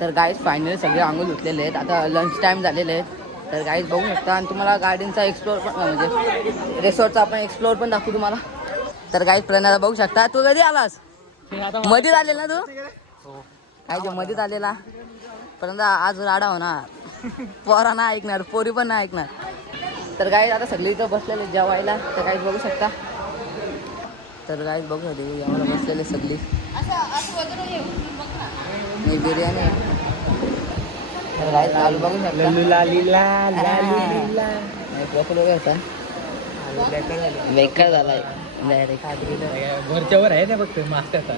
तर guys finally सगळे आंघोळ धुतलेले आहेत. आता लंच टाईम झालेले आहेत. तर गाईज बघू शकता आणि तुम्हाला गार्डनचा एक्सप्लोअर पण म्हणजे रिसॉर्टचा आपण एक्सप्लोअर पण दाखवू तुम्हाला. तर गाईज प्रणयला बघू शकता. तू कधी आलास? मध्येच आलेला ना तू? काय मध्येच आलेला पण आज राडा होणार. पोरा नाही ऐकणार, पोरी पण नाही ऐकणार. तर गाईज आता सगळी इथं बसलेले जेवायला. तर गाईज बघू शकता. तर गाईज बघू शकते जेवायला बसलेले सगळी. मी बिर्याणी. तर गाईज चालू बघू शकता. बेकार झालाय वरच्यावर आहे ना फक्त मास्टरचा.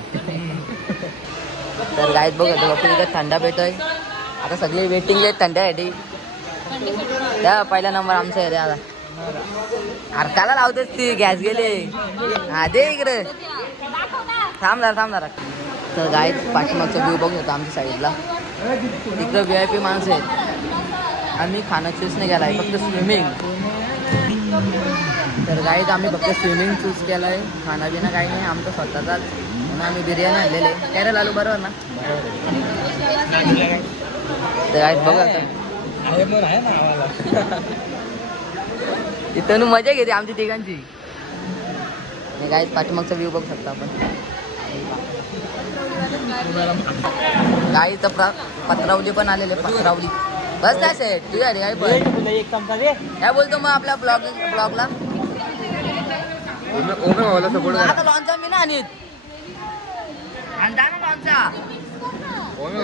तर गाईज बघू शकतो इथं थंडा भेटतोय. आता सगळी वेटिंग आहेत थंड्यासाठी. त्या पहिला नंबर आमचा आहे आता. अरकाला लावतेच ती गॅस गेले. हा दे इकडे थांब जरा. तर गाईज पाठीमागचा व्ह्यू बघू शकतो आमच्या साईडला. इकडं VIP माणसं आहेत. आम्ही खाणं चूज नाही केला आहे, फक्त स्विमिंग. तर गाईज आम्ही फक्त स्विमिंग चूज केलं आहे. खाना बिना काही नाही आमचं स्वतःचाच. म्हणून आम्ही बिर्याणी आणलेले. काय रे लालू बरोबर ना? तर गाईज बघू आता इथं मजा घेते आमची तिघांची. गाईज पाठीमागचा व्ह्यू बघू शकता आपण. गाईच पत्रावली पण आलेले. पत्रावली बस काय सेट तुझ्या गाई पण एक चमचा दे. काय बोलतो मग आपल्या ब्लॉगला आता लॉन्चा मी ना आणीत आणता ना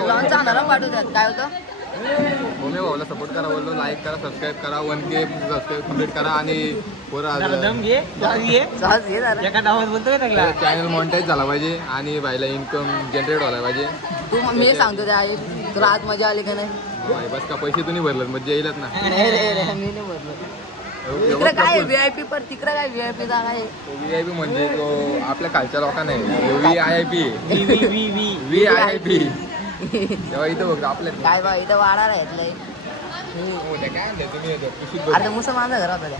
लॉन्चा आणा पाठवतात. काय होतं ओमे भाऊला सपोर्ट करा, बोललो लाईक करा, सबस्क्राईब करा, 1K सबस्क्राईब कंप्लीट करा आणि एका नावात बोलतो का चॅनल मॉनिटाईज झाला पाहिजे आणि भाईला इन्कम जनरेट व्हायला पाहिजे. तू मी सांगतो त्या आई तुला आज मजा आली का नाही? बस का पैसे तुम्ही भरलं मग येईलच ना. नाही रे मी नाही भरलो. तिकडे काय VIP पर तिकडे काय VIP जागा आहे. VIP म्हणजे तो आपल्या खालच्या लोकांना आहे. VIP तेव्हा इथं बघ आपल्या काय बा इथं वाढा राहिलंय. काय आणलंय तुम्ही अरे मुसा माझा घरात होत्या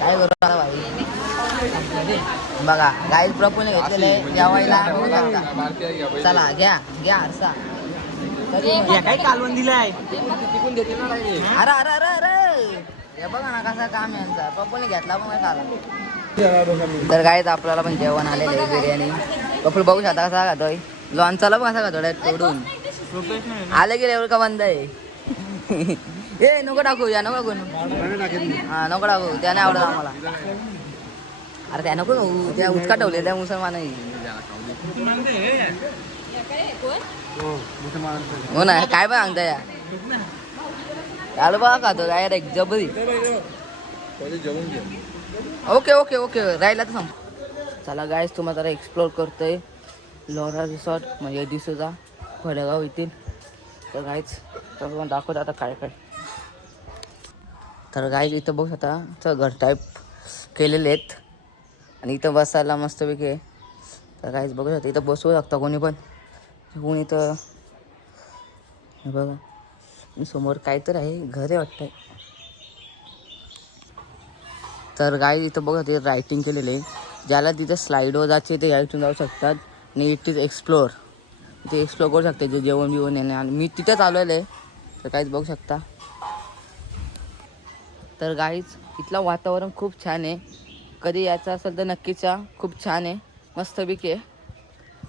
काय करू भाई. बघा गाईज प्रफुल्ल घेतलेले जेवायला. चला घ्या आरसा. काय कालवण दिलाय. अरे अरे अरे अरे हे बघा ना कसा काम आहे यांचा. प्रफुल्ल घेतला पण काय खाला. तर गाईज आपल्याला पण जेवण आलेलं आहे बिर्याणी. प्रफुल्ल बघू शकता कसा खातोय. लॉन्चाला पण कसा खातो तोडून आलं गेलं एवढं का बंद आहे. ए नको टाकू या नको हा नको टाकू त्याने आवडत आम्हाला. अरे त्या नको त्या उचका ठेवले त्या मुसलमान. हो ना काय पण सांगता या चालू बघा खातो काय रे जबरी. ओके राहिला तर सांग. चला गाईज तुम्हाला जरा एक्सप्लोर करतोय लोरा रिसॉर्ट म्हणजे दिसूचा फडेगाव येथील. तर गाईज तर दाखवतो आता काय. तर गाईज इथं बघू शकता घर टाईप केलेले आहेत आणि इथं बसायला मस्तपैकी आहे. तर गाईज बघू शकता इथं बसवू शकता कोणी पण. कोणी इथं हे बघा समोर काय तर आहे घर आहे वाटतं. तर गाईज इथं बघा ते रायटिंग केलेलं आहे. ज्याला तिथे स्लाईडवर जायचे ते यायतून जाऊ शकतात. आणि इट इज एक्सप्लोअर ते एक्सप्लोअर करू शकते जे जेवण बिवण येणे. आणि मी तिथेच आलेलं आहे. तर काहीच बघू शकता. तर गाईज इथलं वातावरण खूप छान आहे. कधी यायचं असेल तर नक्कीच या. खूप छान आहे मस्तपैकी आहे.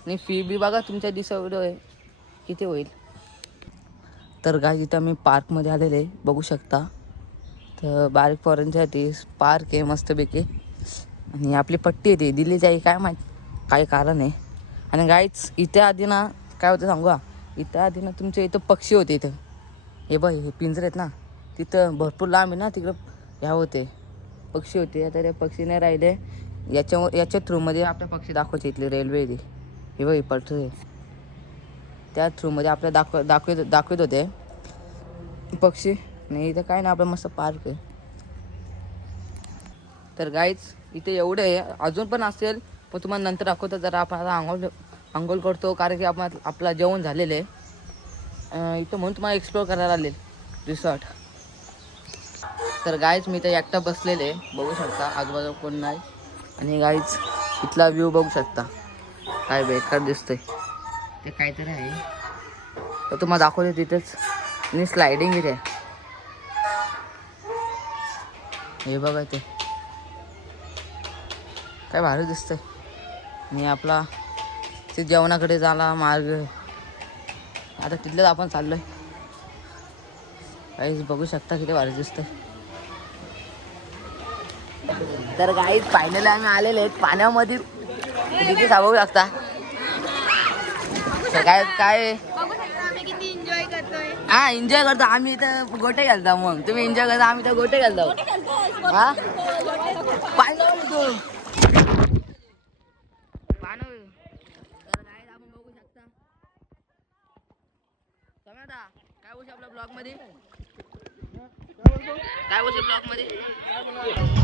आणि फी बी बघा तुमच्या दिसावर आहे किती होईल. तर गाईज इथं मी पार्कमध्ये आलेले आहे बघू शकता. तर बारीक पोरांसाठी पार्क आहे मस्तपैकी. आणि आपली पट्टी आहे ती दिली जाईल काय माहीत काय कारण आहे. आणि गाईच इथे आधी ना काय होतं सांगू. इथं आधी ना तुमच्या इथं पक्षी होते. इथं हे बघ हे पिंजरे आहेत ना तिथं भरपूर लांब आहे ना तिकडं ह्या होते पक्षी होते. आता त्या पक्षी नाही राहिले. याच्या थ्रूमध्ये आपल्या पक्षी दाखवायचे. इथली रेल्वे ती हे बघ पडतो त्या थ्रूमध्ये आपल्या दाखवत होते पक्षी. नाही इथं काय ना आपलं मस्त पार्क आहे. तर गाईच इथे एवढं आहे अजून पण असेल पण तुम्हाला नंतर दाखवतो. जरा आपण आता आंघोळ करतो कारण की आपण आपला जेवण झालेलं आहे इथं म्हणून तुम्हाला एक्सप्लोअर करायला आले रिसॉर्ट. तर गाईज मी तर एकटा बसलेले बघू शकता आजूबाजूला कोण नाही. आणि गाईज इथला व्ह्यू बघू शकता काय बेकार दिसतोय. ते काहीतरी आहे तर तुम्हाला दाखवते तिथेच. आणि स्लायडिंग इथे हे बघा ते काय भारी दिसतंय. आणि आपला ते जेवणाकडे झाला मार्ग. आता तिथलंच आपण चाललोय. काही बघू शकता किती भारी दिसतंय. तर काही फायनली आम्ही आलेले आहेत पाण्यामध्ये. तिथे बघू शकता. तर काय काय हा एन्जॉय करतो आम्ही. इथं गोटे घालतो. मग तुम्ही एन्जॉय करता आम्ही तर गोटे घालतो. हा पाहिलं तू पानं. तर काय आपण बघू शकता. समजा काय बोलतो आपल्या ब्लॉग मध्ये काय बोलतो ब्लॉग मध्ये.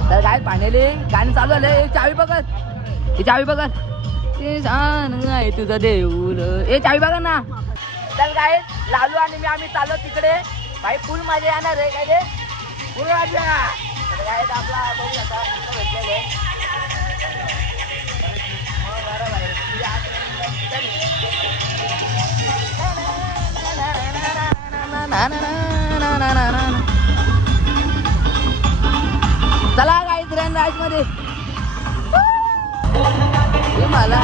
तर काय पाण्याले गाणं चालू आलंय. चावी बघत ही चावी बघत ते सांग आहे तुझं देऊळ. ए चावी बघा ना. तर काय लालू आणि मी आम्ही चाललो तिकडे. भाई फुल मजा येणार आहे. काय ते फुल मजा. तर काय आपला बघू शकता मित्र भेटलेले. चला काय ट्रेन राईड मध्ये मला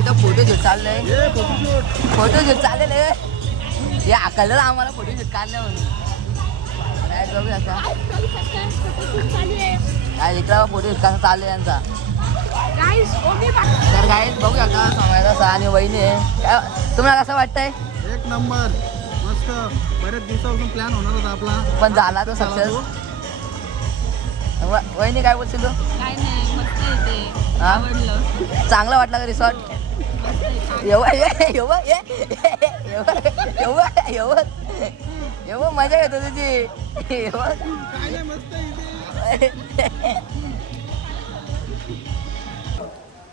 इथं फोटोशूट चाललंय. फोटोशूट चाललेलं आहे. हे आकललं आम्हाला फोटोशूट काढलं म्हणून. काय बघू आता काय इकडं फोटोशूट कसा चाललंय यांचा. तर काय बघू शकता समजायचा आणि वहिनी आहे. तुम्हाला कसं वाटतंय. एक नंबर मस्त. बरेच दिवसापासून प्लॅन होणार होता आपला पण झाला तो सक्सेस. वहिनी काय बोलशील तू. काय नाही मस्त येते. हा आवडलं. चांगलं वाटलं का रिसॉर्ट. एवढं मजा येतो तुझी.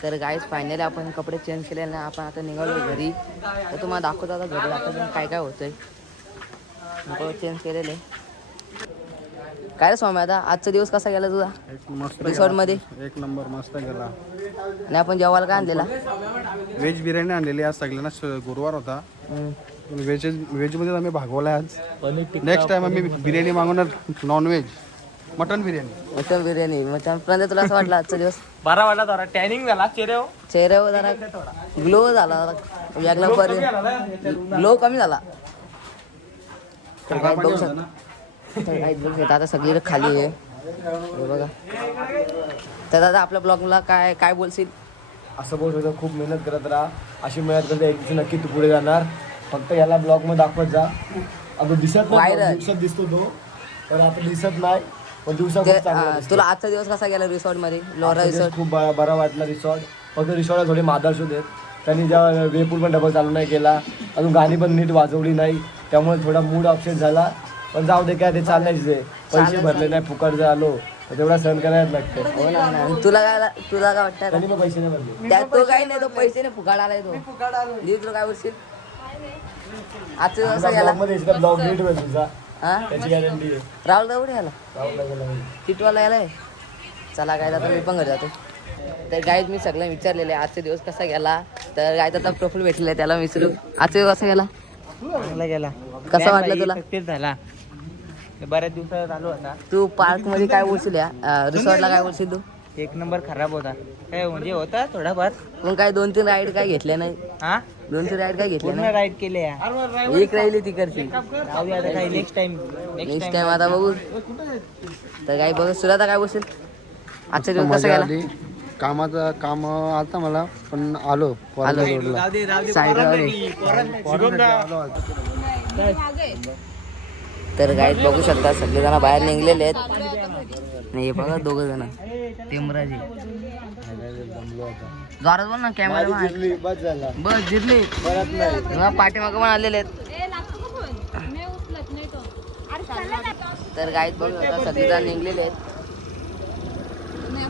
तर गाईज फायनली आपण कपडे चेंज केले ना. आपण आता निघालो घरी. तर तुम्हाला दाखवतो आता घरी आता काय काय होतंय. कपडे चेंज केलेले. काय रे स्वामी आता आजचा दिवस कसा गेला तुझा रिसॉर्ट मध्ये. एक नंबर मस्त गेला. आणि आपण जेवायला काय आणलेला. व्हेज बिर्याणी आणलेली आज. सगळ्यांना गुरुवार होता. व्हेजमध्ये आम्ही भागवला आज. नेक्स्ट टाइम आम्ही बिर्याणी मागवणार नॉनव्हेज. मटन बिर्याणी. मग त्यापर्यंत तुला असं वाटलं आजचा दिवस. बारा वाटला जरा टॅनिंग झाला चेहऱ्यावर जरा ग्लो झाला. वेगळा ग्लो कमी झाला. तर काय बघू शकता. तर काय बघू शकता आता सगळीकडे खाली आहे हे बघा. तर दादा आपल्या ब्लॉगला काय काय बोलशील. असं बोलत होतं खूप मेहनत करत राहा. अशी मेहनत करते एक दिवशी नक्की तू पुढे जाणार. फक्त याला ब्लॉग मध्ये दाखवत जा. अगं दिसत नाही. दिवसात दिसतो तो पण आता दिसत नाही. पण दिवसात तुला आजचा दिवस कसा गेला रिसॉर्ट मध्ये. लोरा रिसॉर्ट खूप बरा वाटला. रिसॉर्ट फक्त रिसॉर्टला थोडे मादर्श होते. त्यांनी ज्या वेपूल पण डबल चालू नाही केला. अजून गाणी पण नीट वाजवली नाही. त्यामुळे थोडा मूड अपसेट झाला. पण जाऊ दे काय ते चालण्याचे ते पैसे भरले नाही फुकट जर आलो तर तेवढा सहन करायला लागतं. तुला काय वाटतं. त्यांनी पण पैसे नाही भरले. त्यात तो काही नाही. तो पैसे नाही फुकाड आलाय तो. तुला काय बोलशील आजचा दिवस कसा गेला. ब्लॉग नीट होईल तुझा. हा त्याची गॅरंटी आहे. राहुल दावडे आला. राहुलला गेला टिटवाला यालाय. चला काय आता मी पण घरी जातो. तर गाईज मी सगळं विचारलेलं आहे आजचा दिवस कसा गेला. तर गायच आता प्रफुल भेटलेला आहे त्याला विचारू आजचा दिवस कसा गेला. चांगला गेला. कसा वाटला तुला. सक्सेस झाला. बऱ्याच दिवसात चालू होता. तू पार्क मध्ये काय बोलशील या रिसॉर्टला काय बोलशील तू. एक नंबर खराब होता. काय म्हणजे होता थोडाफार. पण काय 2-3 राईड काय घेतल्या नाही. हा 2-3 राईड काय घेतल्या पूर्ण नाही. राईड केले या. एक राहिली तिकडची. जाऊ दे आता काही नेक्स्ट टाइम. नेक्स्ट टाइम आता बघू. तर काय बघ सुद्धा काय बोलशील आजचा दिवस कसा गेला. कामाचं काम आलता मला पण आलो. तर गाईज बघू शकता सगळेजण बाहेर निघलेले आहेत. नाही बघा दोघ जण टेमराजी जोरात बोल ना कॅमेरा बस झाला बस जिरली परत नाही पाठीमाग पण आलेले आहेत. तर गाईत बघ सगळेजण निघलेले आहेत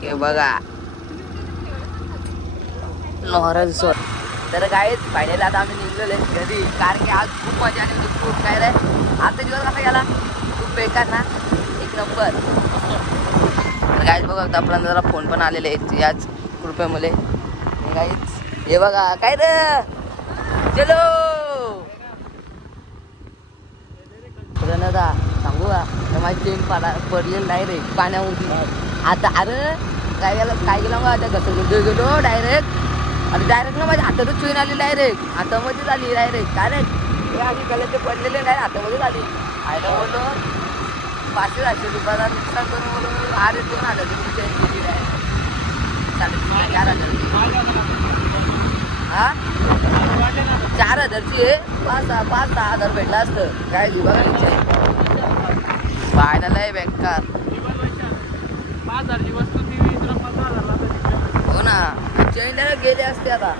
हे बघा लोहरा सर. तर गाईत फायनली आता आम्ही निघलेले आहेत घरी कारण की आज खूप मजा आली होती खूप काय रे आता दिवस कसा गेला खूप बेकार ना एक नंबर. तर गाईत बघा आपल्याला जरा फोन पण आलेले आहेत याच कृपेमुळे गाईत हे बघा काय रे चलो दादा सांगू का तर माझी चेन पडलेली नाही रे पाण्यामध्ये आता अरे काय गेलं मग आता कसं गेलो डायरेक्ट आणि डायरेक्ट ना माझ्या हातातच चेन आली डायरेक्ट हातामध्ये झाली डायरेक्ट हे आधी गेलं ते पडलेले नाही हातामध्ये झाली आयला बोललो 500 रुपयाला नुकसान करून बोलून 2,000 चेन दिली डायरेक्ट 4,500 हा 4,000ची आहे 5-6 हजार भेटला असतं काय दिवा पाहायला लय बेकार हो ना चेन गेले असते आता